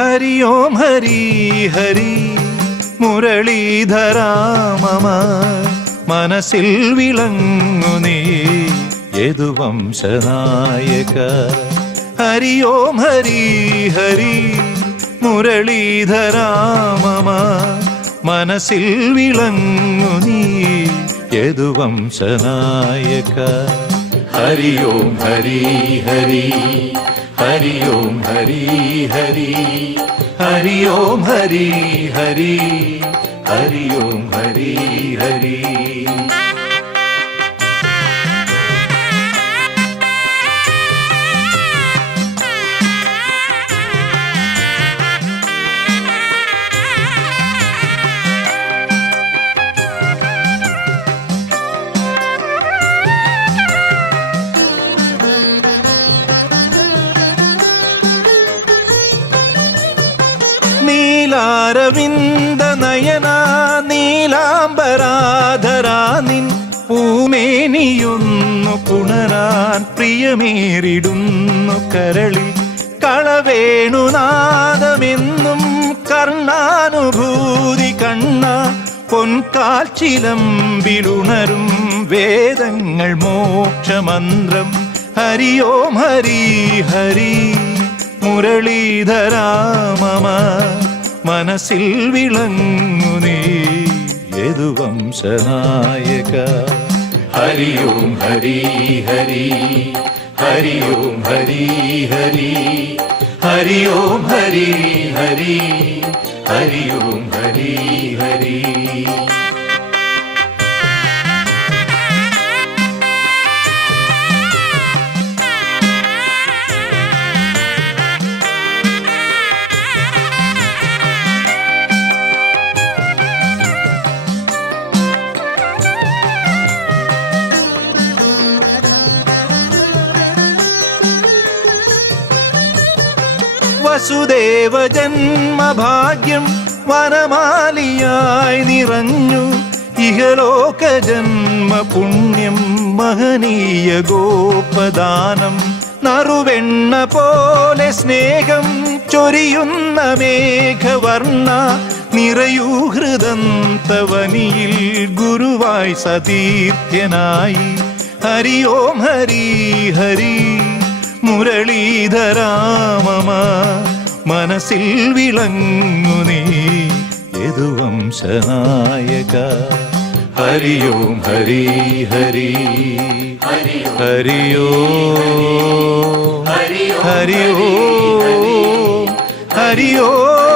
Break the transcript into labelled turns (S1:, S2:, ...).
S1: ഹരി ഓം ഹരി ഹരി മുരളീധരാമമ മനസ്സിൽ വിളങ്ങു നീ. ഏതു വംശനായക ഹരി ഓം ഹരി ഹരി മുരളീധരാമമ മനസ്സിൽ വിളങ്ങു നീ. യദുവംശനായക ഹരി ഓം ഹരി ഹരി. ഹരി ഓം ഹരി ഹരി. ഹരി ഓം ഹരി ഹരി. ഹരി ഓം ഹരി ഹരി. നീലാരവിന്ദ നയന നീലാംബരാധരാ നിൻ പൂമേനിയൊന്നു പുണരാൻ പ്രിയമേറിടുന്നു കരളിൽ. കളവേണുനാദമെന്നും കർണാനുഭൂതി കണ്ണ പൊൻകാൽ ചിലമ്പിലുണരും വേദങ്ങൾ മോക്ഷമന്ത്രം. ഹരി ഓം ഹരി ഹരി മുരളീധരാമമ. മനസ്സിൽ വിളങ്ങു നീ. യദുവംശനായക ഹരി ഓം ഹരി ഹരി. ഹരി ഓം ഹരി ഹരി. ഹരി ഓം ഹരി ഹരി. ഹരി ഓം ഹരി ഹരി. വസുദേവ ജന്മഭാഗ്യം വനമാലിയായി നിറഞ്ഞു. ഇഹലോക ജന്മ പുണ്യം മഹനീയ ഗോപദാനം. നറുവെണ്ണ പോലെ സ്നേഹം ചൊരിയുന്ന മേഘവർണ. നിറയൂ ഹൃദന്തവനിയിൽ ഗുരുവായി സതീർത്ഥ്യനായി. ഹരി ഓം ഹരി ഹരി. മുരളീധരാമമ മനസ്സിൽ വിളങ്ങു നീ യദുവംശനായക ഹരി ഓം ഹരി ഹരി ഹരി ഓം ഹരി ഓം ഹരി ഓം